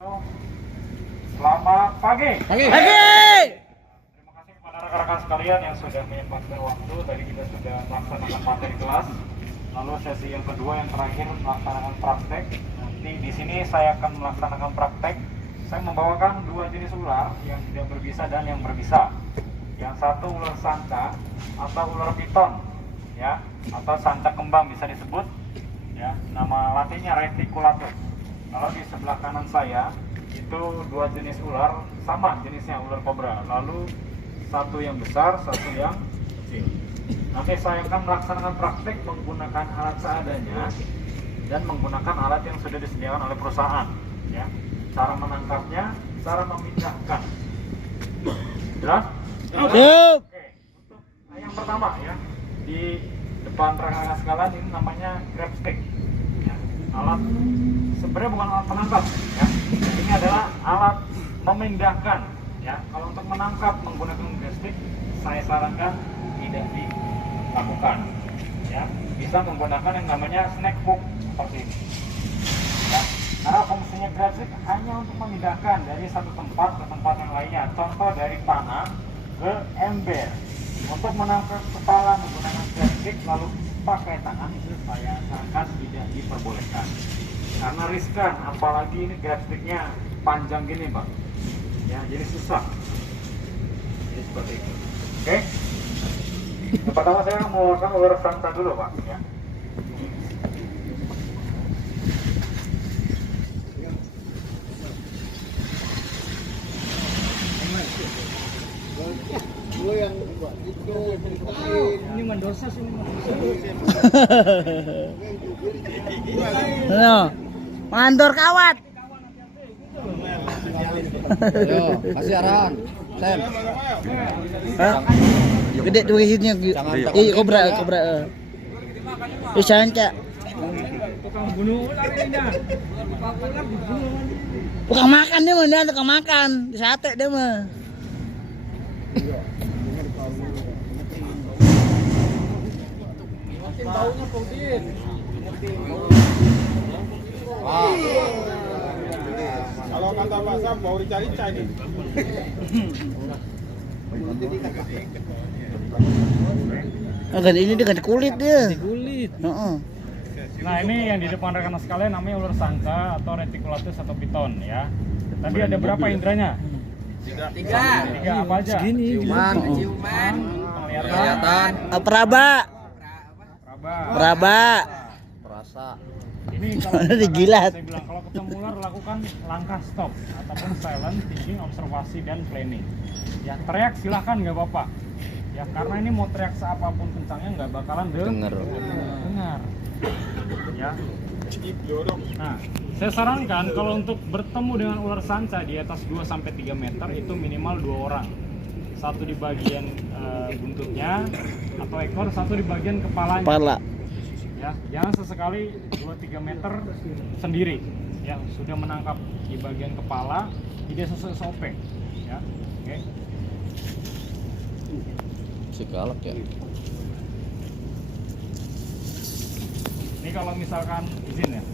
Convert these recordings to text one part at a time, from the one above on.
Selamat pagi. Pagi. Terima kasih kepada rekan-rekan sekalian yang sudah menyempatkan waktu. Tadi kita sudah melaksanakan materi kelas. Lalu sesi yang kedua yang terakhir melaksanakan praktek. Nanti di sini saya akan melaksanakan praktek. Saya membawakan dua jenis ular yang tidak berbisa dan yang berbisa. Yang satu ular sanca atau ular piton, ya, atau sanca kembang bisa disebut. Ya, nama latinnya reticulatus. Kalau di sebelah kanan saya itu dua jenis ular, sama jenisnya ular kobra. Lalu satu yang besar, satu yang kecil. Nanti saya akan melaksanakan praktek menggunakan alat seadanya dan menggunakan alat yang sudah disediakan oleh perusahaan. Ya, cara menangkapnya, cara memindahkan. Jelas? Oke, untuk yang pertama ya, di depan rekan-rekan sekalian ini namanya grab stick. Ya, alat sebenarnya bukan alat penangkap ya. Ini adalah alat memindahkan ya. Kalau untuk menangkap menggunakan grab stick saya sarankan tidak dilakukan ya. Bisa menggunakan yang namanya snack hook seperti ini ya. Karena fungsinya grab stick hanya untuk memindahkan dari satu tempat ke tempat yang lainnya. Contoh dari panah ke ember. Untuk menangkap kepala menggunakan grab stick lalu pakai tangan itu saya sarankan tidak diperbolehkan karena riskan, apalagi ini grab sticknya panjang gini Pak ya, jadi susah. Jadi seperti itu. Oke, yang pertama saya mengeluarkan ular sanca dulu Pak ya. Ini mendosa sih. Mandor kawat. Yo, kasih arahan. Sam. Gede tuh hitnya. Iya, kobra. Bisa cak. Tukang bunuh larinya. Tukang makan dia mah, tukang makan. Di sate dia mah. Baunya Pudin. Kalau kata Pak Sam mau rica-rica ini. Ini dengan kulit dia. Kulit. Nah ini yang di depan rekan sekalian namanya ular sanca atau reticulatus atau piton ya. Tadi ada berapa indranya? Tiga apa aja? Ciuman. Penglihatan, Peraba. Perasa. Ini kalau Digilat. saya bilang kalau ketemu ular lakukan langkah stop ataupun silent thinking, observasi dan planning. Ya teriak silahkan nggak apa-apa. Ya karena ini mau teriak seapapun kencangnya nggak bakalan dengar. Ya. Nah, saya sarankan kalau untuk bertemu dengan ular sanca di atas 2-3 meter itu minimal 2 orang. Satu di bagian buntutnya atau ekor, satu di bagian kepalanya. Kepala. Ya, jangan sesekali 2-3 meter sendiri. Ya, sudah menangkap di bagian kepala, tidak sopek. Ya, oke. Segalak ya. Ini kalau misalkan izin ya,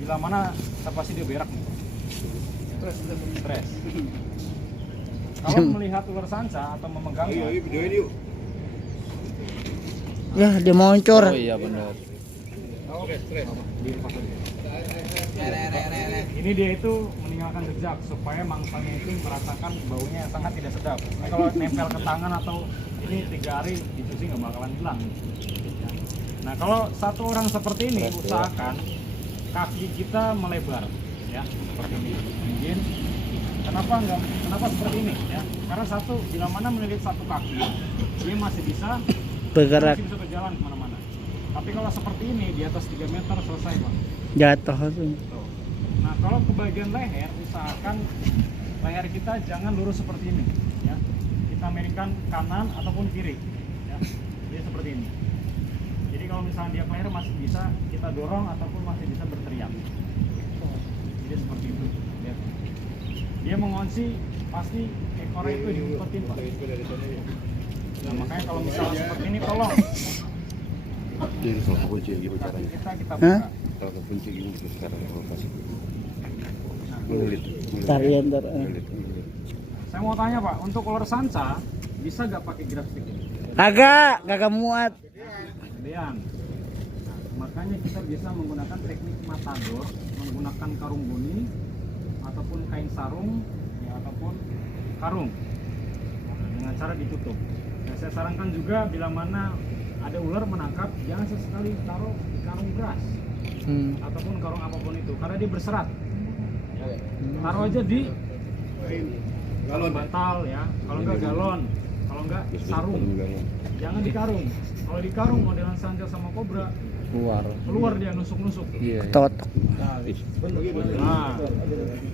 bila mana pasti dia berak nih. Stres. Kalau melihat ular sanca atau memegangnya, videoin yuk. Ya, dia moncor. Oh iya benar. ini dia itu meninggalkan jejak supaya mangsanya itu merasakan baunya yang sangat tidak sedap. Nah, kalau nempel ke tangan atau ini 3 hari dicuci nggak bakalan hilang. Nah kalau satu orang seperti ini usahakan kaki kita melebar, ya seperti ini. Mungkin kenapa seperti ini? Ya karena satu bila mana melilit satu kaki dia masih bisa Bergerak. masih bisa berjalan kemana-mana. Tapi kalau seperti ini di atas 3 meter selesai Pak. Jatuh tuh. Tuh. Nah kalau ke bagian leher usahakan leher kita jangan lurus seperti ini, ya kita miringkan kanan ataupun kiri, ya jadi seperti ini. Jadi kalau misalnya dia ke leher masih bisa kita dorong ataupun masih bisa berteriak. Jadi seperti itu. Lihat. Dia mengunci pasti ekornya itu diumpetin Pak. Nah makanya kalau misalnya seperti ini tolong Jadi kalau kunci gitu kaki caranya. kita Hah? buka. Kalau kunci gitu sekarang lokasi. Nah, Tarian ntar. Saya mau tanya Pak, untuk ular sanca bisa nggak pakai grab stick ini? Kagak muat. Kemudian, makanya kita bisa menggunakan teknik matador, menggunakan karung guni ataupun kain sarung, ya, ataupun karung dengan cara ditutup. Nah, saya sarankan juga bila mana ada ular menangkap, jangan sesekali taruh di karung beras ataupun karung apapun itu, karena dia berserat. Ya, taruh aja di galon bantal ya, kalau enggak galon, kalau enggak sarung. Jangan di karung. Kalau di karung modelan sanca sama kobra keluar dia nusuk-nusuk. Totok. Nah,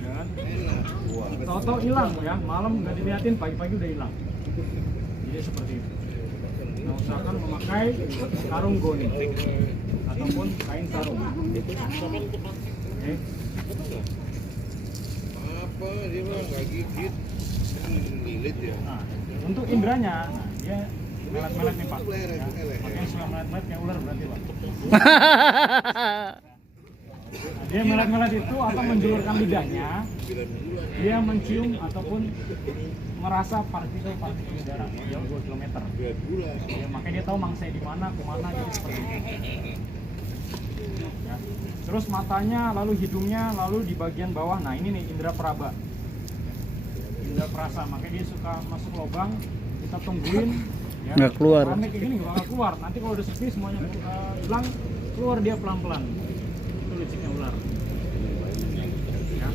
kan? Tahu-tahu hilang ya, malam nggak diliatin, pagi-pagi udah hilang. Jadi seperti itu. Nah, usahakan memakai karung goni ataupun kain sarung. Oke. Apa dia mah nggak gigit, lilit ya. Nah, untuk indranya, nah, dia melet-melet nih Pak. Ya. Makanya suka melet-melet kayak ular berarti Pak. Nah, dia melet-melet itu atau menjulurkan lidahnya, dia mencium ataupun merasa partikel-partikel udara jauh 2 km. Ya, makanya dia tahu mangsanya di mana, kemana, gitu seperti itu. Ya. Terus matanya, lalu hidungnya, lalu di bagian bawah. Nah ini nih indera peraba, indera perasa. Makanya dia suka masuk lubang, kita tungguin. Ya. Nggak keluar. Rame kayak gini nggak bakal keluar. Nanti kalau udah sepi semuanya hilang, keluar dia pelan-pelan. Itu liciknya ular. Ya.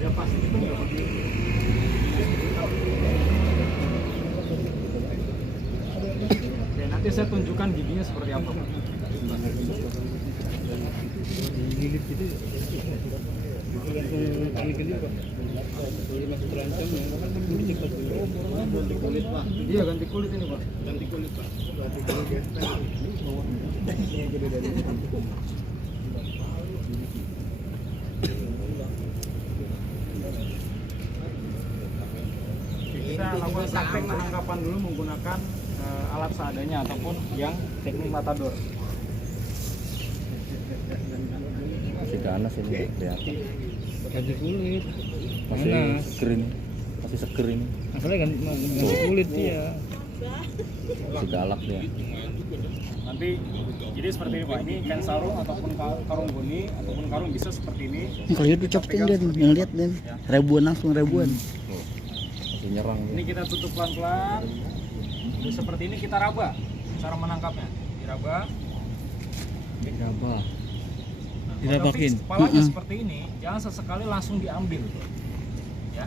Dia pasti itu nggak begitu. Oke, nanti saya tunjukkan giginya seperti apa. Iya, ganti kulit ini Pak. Ganti kulit Pak. Kita lakukan praktek penangkapan dulu menggunakan alat seadanya ataupun yang teknik matador. Masih ganas ini kelihatan. Ganti kulit. Masih seger ini. Masih seger ini. Asalnya ganti kulit dia. Masih galak dia. Nanti jadi seperti ini Pak. Ini kain sarung ataupun karung goni ataupun karung bisa seperti ini. Kalau itu copetin Den, yang lihat Den. Ribuan langsung ribuan. Masih nyerang Ini dia. kita tutup pelan-pelan. Jadi seperti ini kita raba cara menangkapnya. Diraba. Apa? Nah, Dirabakin. kalau kepalanya seperti ini, jangan sesekali langsung diambil. Ya.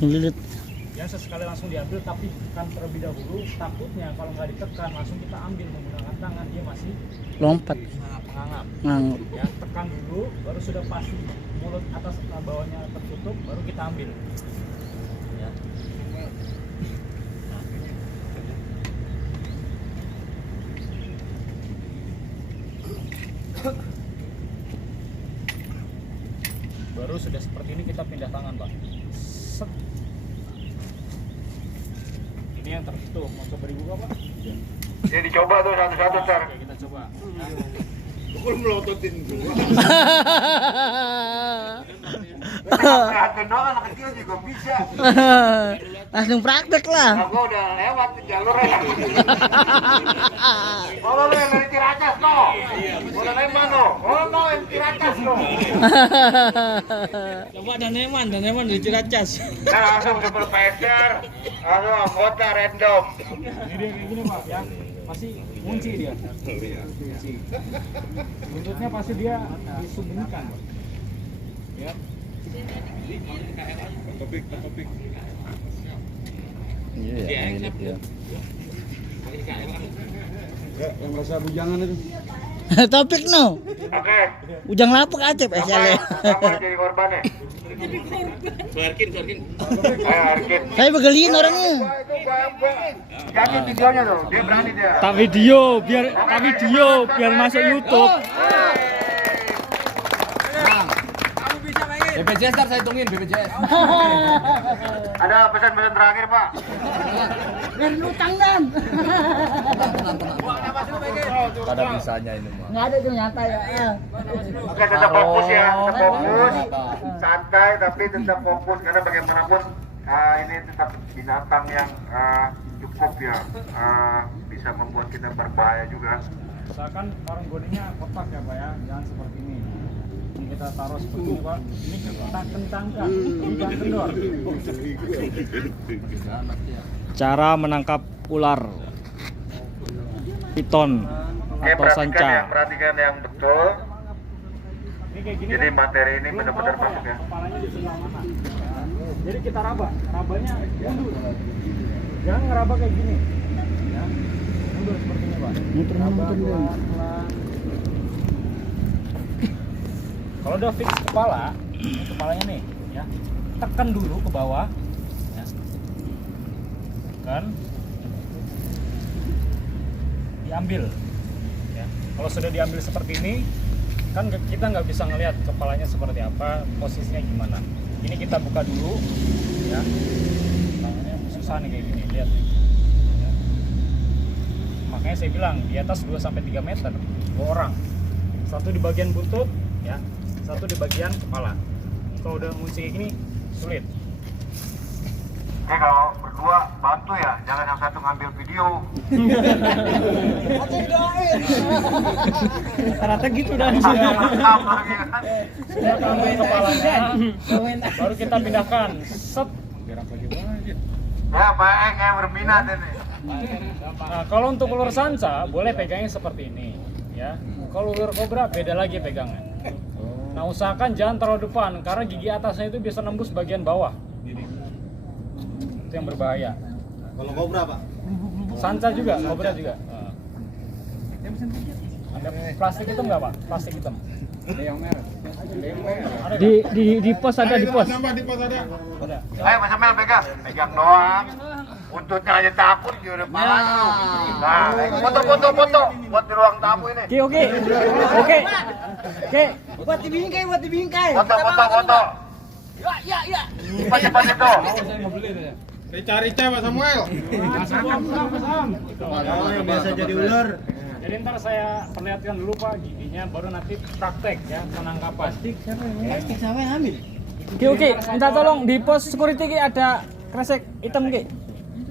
Lilit. Jangan sesekali langsung diambil, tapi tekan terlebih dahulu. Takutnya kalau nggak ditekan langsung kita ambil menggunakan tangan, dia masih Lompat. mengangap. Nganggup. Ya, tekan dulu, baru sudah pasti mulut atas bawahnya tertutup, baru kita ambil. Ya. Baru sudah seperti ini kita pindah tangan Pak. Set. Ini yang tertutup, mau coba dibuka Pak? Ya dicoba tuh satu-satu Sar. Oke, kita coba. Pukul melototin gua. Doang anak kecil juga bisa. Langsung praktek lah. Nah, gua udah lewat jalurnya. Oh, lo yang dari Ciracas no. Gua udah lempar no. Oh, lo yang Ciracas no. Coba Daneman dari Ciracas. Nah, langsung supervisor, langsung anggota random. Ini dia kayak gini Pak ya. Pasti kunci dia. Kunci. Buntutnya pasti dia disembunyikan. Ya. Topik. Iya ya, milik dia. Ya, yang rasa bujangan itu. Topik no. Oke. Ujang lapuk acep SL. Siapa jadi korbannya? Ayo, Arkin. Saya begeliin orangnya. Itu gua yakin videonya tuh, dia berani dia. Tak video biar masuk YouTube. BPJS ntar saya hitungin BPJS. Ada pesan-pesan terakhir, Pak? Dari utang Dan. Ada bisanya ini mah. Nggak ada tuh nyata ya. Oke, tetap fokus ya, tetap fokus. santai tapi tetap fokus karena bagaimanapun ini tetap binatang yang cukup ya bisa membuat kita berbahaya juga. Usahakan orang bodinya kotak ya Pak ya, jangan seperti ini. Ini kita taruh seperti ini Pak. Ini kita kencangkan, jangan kendor. Cara menangkap ular piton Oke, atau sanca. perhatikan yang betul. Ini kayak gini. Jadi kan, materi ini belum benar-benar tahu, Pak, masuk ya. Kepalanya di sebelah mana. Jadi kita raba, rabanya mundur. Jangan ngeraba kayak gini. Ya. Mundur seperti ini Pak. Raba pelan-pelan. Kalau udah fix kepala, ini kepalanya nih, ya. Tekan dulu ke bawah, ya. Tekan. Diambil, ya. Kalau sudah diambil seperti ini, kan kita nggak bisa ngelihat kepalanya seperti apa, posisinya gimana. Ini kita buka dulu, ya. Tangannya susah nih kayak gini, lihat. Ya. Makanya saya bilang di atas 2-3 meter, 2 orang. Satu di bagian buntut, ya. Satu di bagian kepala. Kalau udah musik kayak gini, sulit. Oke, kalau berdua bantu ya, jangan yang satu ngambil video. Rata gitu dah. Rekam lagi kan. Sudah ambil kepalanya, baru kita pindahkan. Set. Ya, baik yang berminat ini. Nah, kalau untuk ular sanca boleh pegangnya seperti ini, ya. Kalau ular kobra beda lagi pegangan. Nah, usahakan jangan terlalu depan karena gigi atasnya itu bisa nembus bagian bawah. Itu yang berbahaya. Kalau kobra Pak? Sanca juga, kobra juga. Nah. Ada plastik hitam nggak Pak? Plastik hitam. Ada yang merah. Ada Di pos ada di pos. Ada. Ayo Mas Amel pegang doang. Buntutnya aja takut dia udah parah dulu. Nah, foto buat di ruang tamu ini. Oke. Buat dibingkai. Foto. Ya. Cepat itu. Cari Pak Samuel. Biasa jadi ular. Jadi ntar saya perlihatkan dulu Pak giginya, baru nanti praktek ya penangkapan. Plastik sama yang ambil. Oke. Minta tolong di pos security ki ada kresek hitam ki.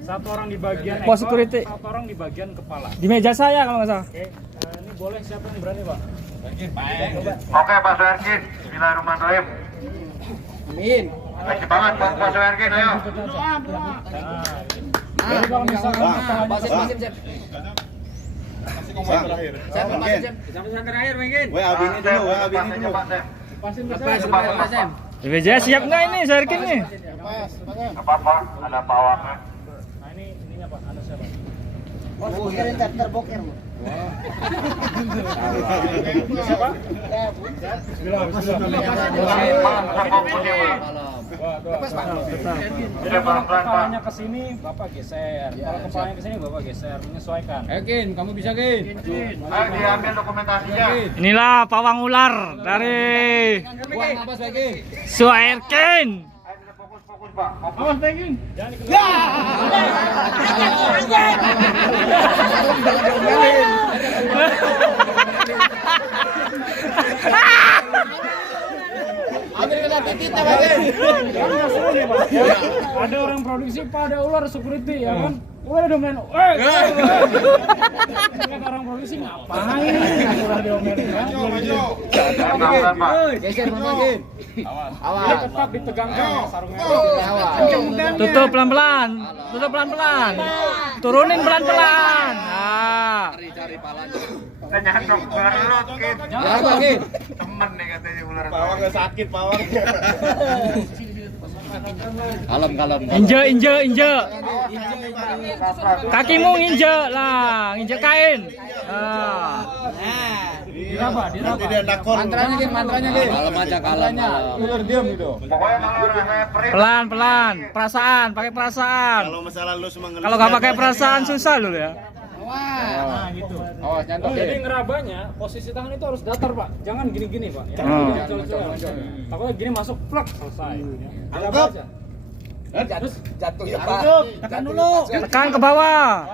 Satu orang di bagian Pos ekor, security. satu orang di bagian kepala. Di meja saya kalau nggak salah. Oke, ini boleh siapa yang berani Pak? Oke Pak Suherkin, bismillahirrahmanirrahim. Amin. Lagi banget Pak Suherkin, ayo. Jadi kalau misalkan Abini dulu, Abini dulu. BPJS siap nggak ini Sarkin nih? Nggak apa-apa, ada pawangnya. Nah ininya Pak, ada siapa? Siapa? Jadi kalau kepalanya ke sini, Bapak geser. Kalau kepalanya ke sini, Bapak geser, menyesuaikan. Kin, kamu bisa Kin. Ayo diambil dokumentasinya. Inilah pawang ular dari Suherkin. Ayo kita fokus Pak. Awas Tegin. Jangan dikendalikan. Karena seru nih Pak. Ya. Ada orang produksi Pak, ada ular security ya kan. Ular udah main. Lihat orang produksi ngapain? Ular diomelin kan. Geser Kin. Dia tetap ditegangkan ya sarungnya. Tutup pelan-pelan. Turunin pelan-pelan. Nah. Jangan dong, berlut Kin. Jangan Kin. Temen nih katanya ular. Pawang nggak sakit, pawang. Kalem. Injek. Kakimu nginjek lah, nginjek kain. Nah. Diraba. Mantranya Kin. Kalem aja, kalem. Ular diam gitu. Pokoknya kalau rasanya perih. Pelan-pelan, pakai perasaan. Kalau masalah lu semua Kalau nggak pakai perasaan susah loh ya. Nah, gitu. Awas nyantok. Jadi ngerabanya posisi tangan itu harus datar Pak, jangan gini-gini Pak. Ya. Oh. Takutnya gini masuk plak selesai. Ada apa aja? Jatuh ya Pak. Tekan dulu. Tekan ke bawah.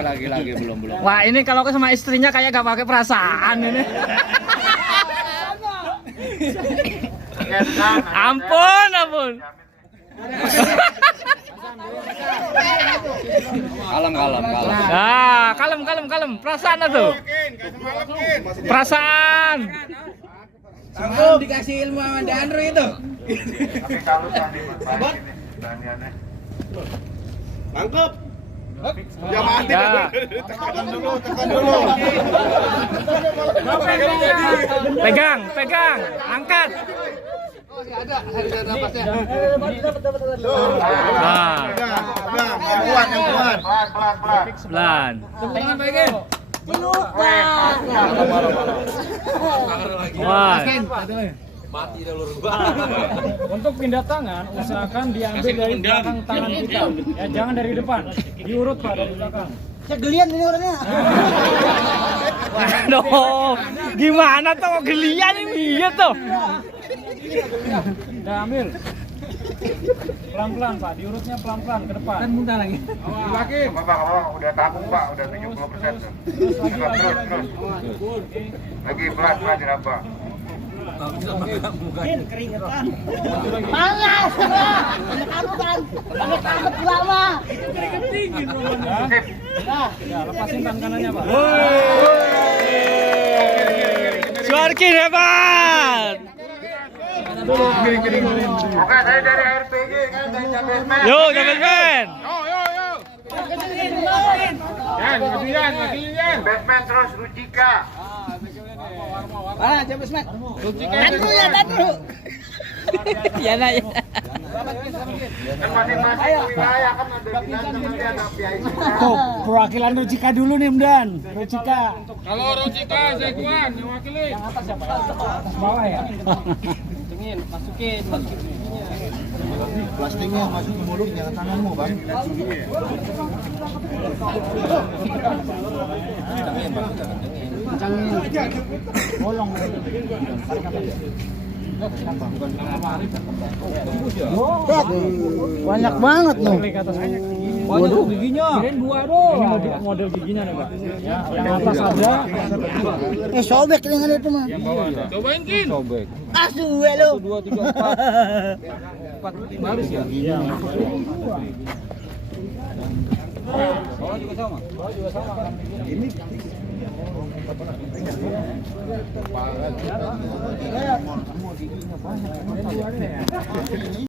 Lagi belum. Wah, ini kalau ke sama istrinya kayak gak pakai perasaan ini. Ampun. Kalem. Nah, kalem. Perasaan tuh. Perasaan. Semalam dikasih ilmu sama Dandro itu. Tapi kalau tadi berbahaya ini, beraniannya. Mangkep. Ya mati. Ya. Tekan dulu. Pegang. Angkat. Nah, Yang kuat. Pelan. pelan. Wah. Untuk pindah tangan, usahakan diambil dari belakang tangan kita. Ya, jangan dari depan. Diurut Pak dari belakang. Gelian ini orangnya. Waduh, gimana tuh gelian ini ya tuh? Udah ambil. Pelan-pelan Pak, diurutnya pelan-pelan ke depan. Kan muntah lagi. Bapak, udah tabung Pak, udah 70%. Terus. Lagi pelan diraba. Keringetan. Panas. Kamu kan. Takut lama. Sip. Ya, lepasin tangan kanannya Pak. Suarkin hebat. Oke, saya dari RPG kan, dari Cabesmen. Yo, Cabesmen. Cabesmen terus Rujika. Ah, coba Smet. Tatu. Ya nak ya. Kan masing-masing wilayah kan ada binatang, nanti ada PIC. Tuh, perwakilan Rujika dulu nih, Mdan. Rujika. Kalau Rojika Zekuan yang wakili. Atas bawah ya. Masukin. Plastiknya masuk ke mulut, jangan tanganmu, Bang. Bolong. Banyak banget loh. Waduh, giginya. Kirain dua doang. Ini model giginya nih, Pak. Ya, yang atas ada. Sobek dengan itu mah. Cobain Kin. Asu lo. 2, 3, 4. 5 harus ya? Iya. Bawah juga sama. Ini